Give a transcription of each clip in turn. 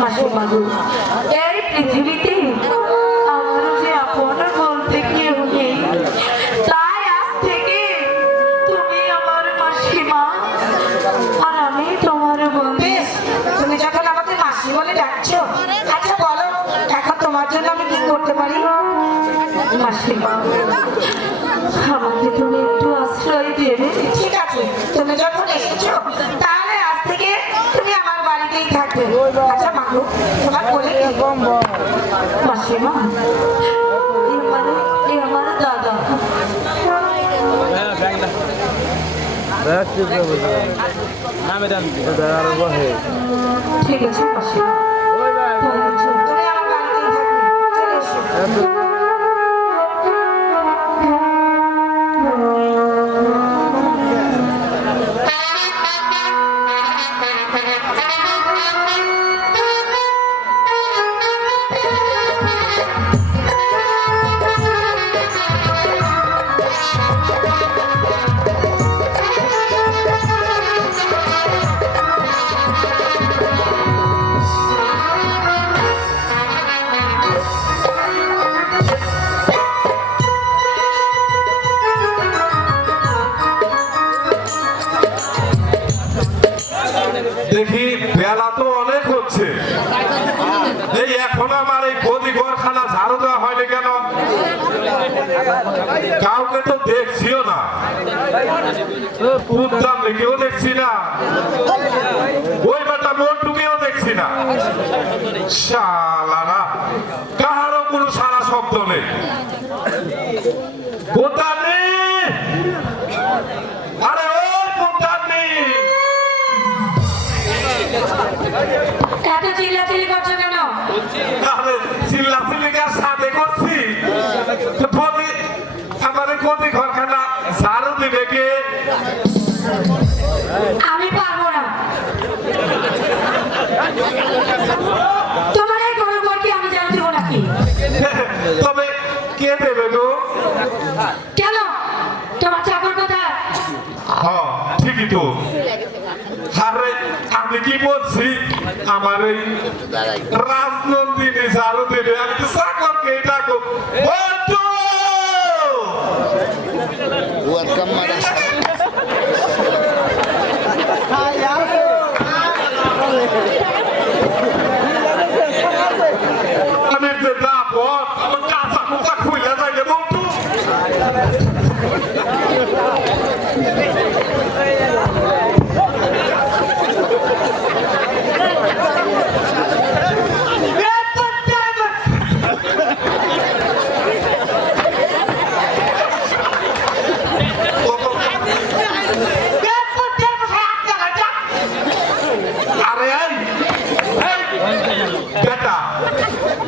মাসিমা এই পৃথিবীতে আমারও যে আপন বলতে কেউ নেই, তাই আজ থেকে তুমি আমার মাসিমা আর আমি তোমার বন্ধু। তুমি যখন আমাকে মাসি বলে ডাকছো, আচ্ছা বলো এখন তোমার জন্য আমি কি করতে পারি? মাসিমা আমাকে তুমি একটু আশ্রয় দেবে? ঠিক আছে, তুমি যখন এসেছো তাহলে আজ থেকে তুমি আমার বাড়িতেই থাকবে। আচ্ছা মাগো, তোমার বলে মাসিমা এ আমার দাদা। ঠিক আছে মাসিমা, তুমি আমার বাড়িতেই থাকবে, চলে এসো। দেখি বেলা তো অনেক হচ্ছে, এই এখন আমার এই গদি ঘরখানা ঝাড়ু দেওয়া হয়নি কেন? কাউকে তো দেখছিও না, উদ্যান কেউ দেখছি না, ওই বেটা মন্টুকেও দেখছি না। শালারা কারো কোনো সারা শব্দ নেই। উদ্যানে আরে ওই উদ্যানে এত চিল্লাচিল্লি করছো কেন? আরে চিল্লাচিল্লিকার সাথে করছি, আমার গদি ঘরখানা ঝাড়ু দিবে কে? আমি পারবো না। তোমার এই গরুর ঘর কি আমি জানতে দেবো নাকি? তবে কে দেবে গো? কেন তোমার চাকর কোথায়? হ্যাঁ ঠিকই তো। আরে আমি কি বলছি, আমার এই রাজনন্দিনী ঝাড়ু দেবে, আমি তো চাকরকে ডাকো। বন্ধু! আমি যে দাপট আমার কাঁচা কুচা খুইলা যাইলে বন্ধু। আরে এই বেটা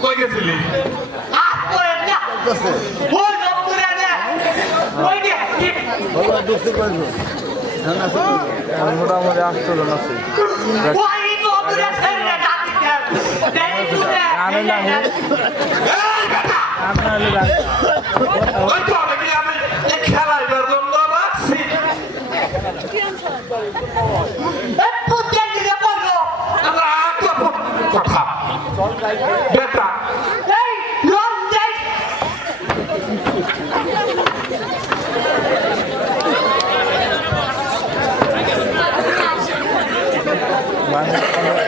কই গেছিলি? মোটামুটি 8 জন আছে। ওই তো আমি এই খেলাইবার জন্য রাখছি। কথা বেটা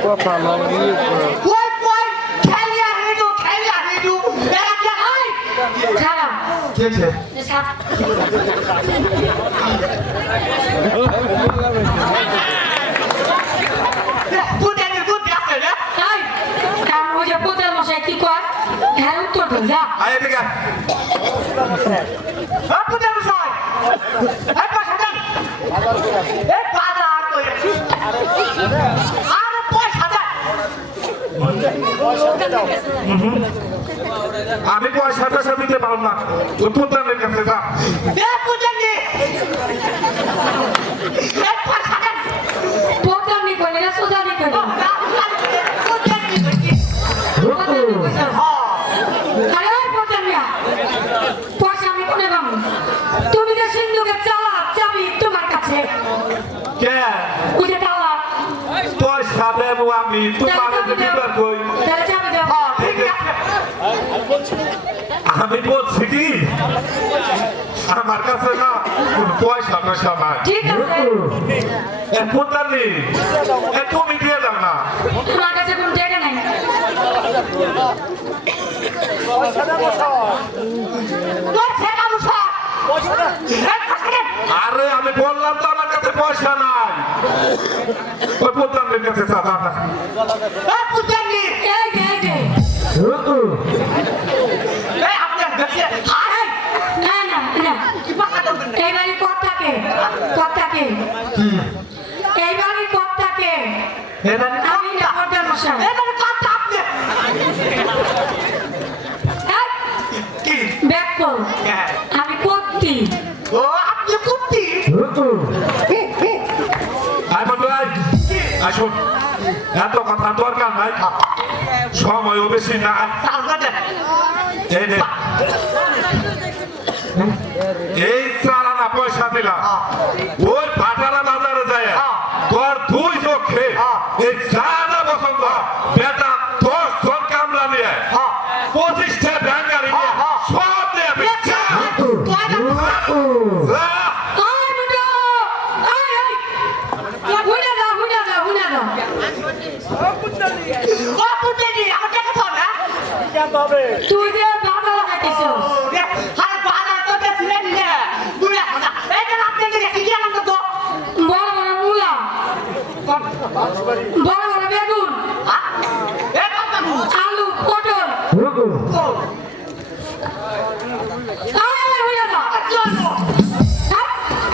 কথা লাগিয়ে খারাপ কে কি কর হ্যাঁ উত্তর তো যা আয় এদিকে আমি পয়সা টয়সা দিতে পারব না, ওই পুত্রানের কাছে যা। পোতানি কইলে না সোজানি কইলে আরে ওই পোতানিয়া পয়সা আমি কোনে পাবো? তুমি যে সিন্ধুকে চাবি তোমার কাছে কে ওই যে তালা পয়সা দেবো আমি, তোমার দিবার কই? আমি বলছি কি আমার কাছে না পয়সা টয়সা নাই ঠিক আছে পুতানি তুমি দিয়ে দাও না তোমার কাছে কোনো টাকা নাই তোর ছেকা মুসা আরে আমি বললাম তো আমার কাছে পয়সা নাই ওই পুতানির কাছে চাচা না এই যে না না না এই বাড়ির কর্তাকে এই বাড়ির কর্তাকে আমি না কর্তার মশাই কি ব্যাক কর আমি কর্তি আই বন্ধু আই আসুন এত কথা দরকার নাই সময়ও বেশি নাই এই নে এই চালানা পয়সা দিলাম ওই পাটারা বাজারে যায় তোর দুই চোখে এই চালা পছন্দ বেটা 10 জন কামলা নিয়ে 25টা ব্যাংক গাড়ি নিয়ে সব নিয়ে বেচা আয় মুন্ডা আয় হুনা দা তুই যে বাধা লাগাইছিস বড় বড় মূলা বড় বড় বেগুন আলু পটল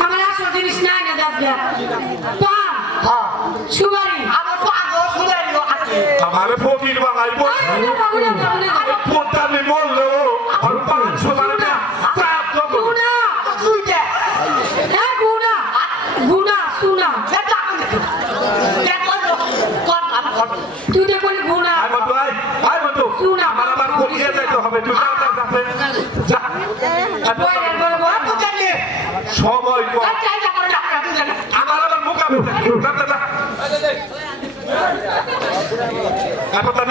আমার আসল জিনিস নাই না দাদা পান সুপারি আমার ফকির বানাইবো পুতানি মরলো আর 500 টাকা না সাপ দেবো গুনা গুনা সুনা তুই যে বলি গুনা আই বন্ধু আমার আবার কোকিয়ে যাইতে হবে তুই যা তার কাছে যা সময় কম আমার আবার মুখ আপনি যা এখন তাই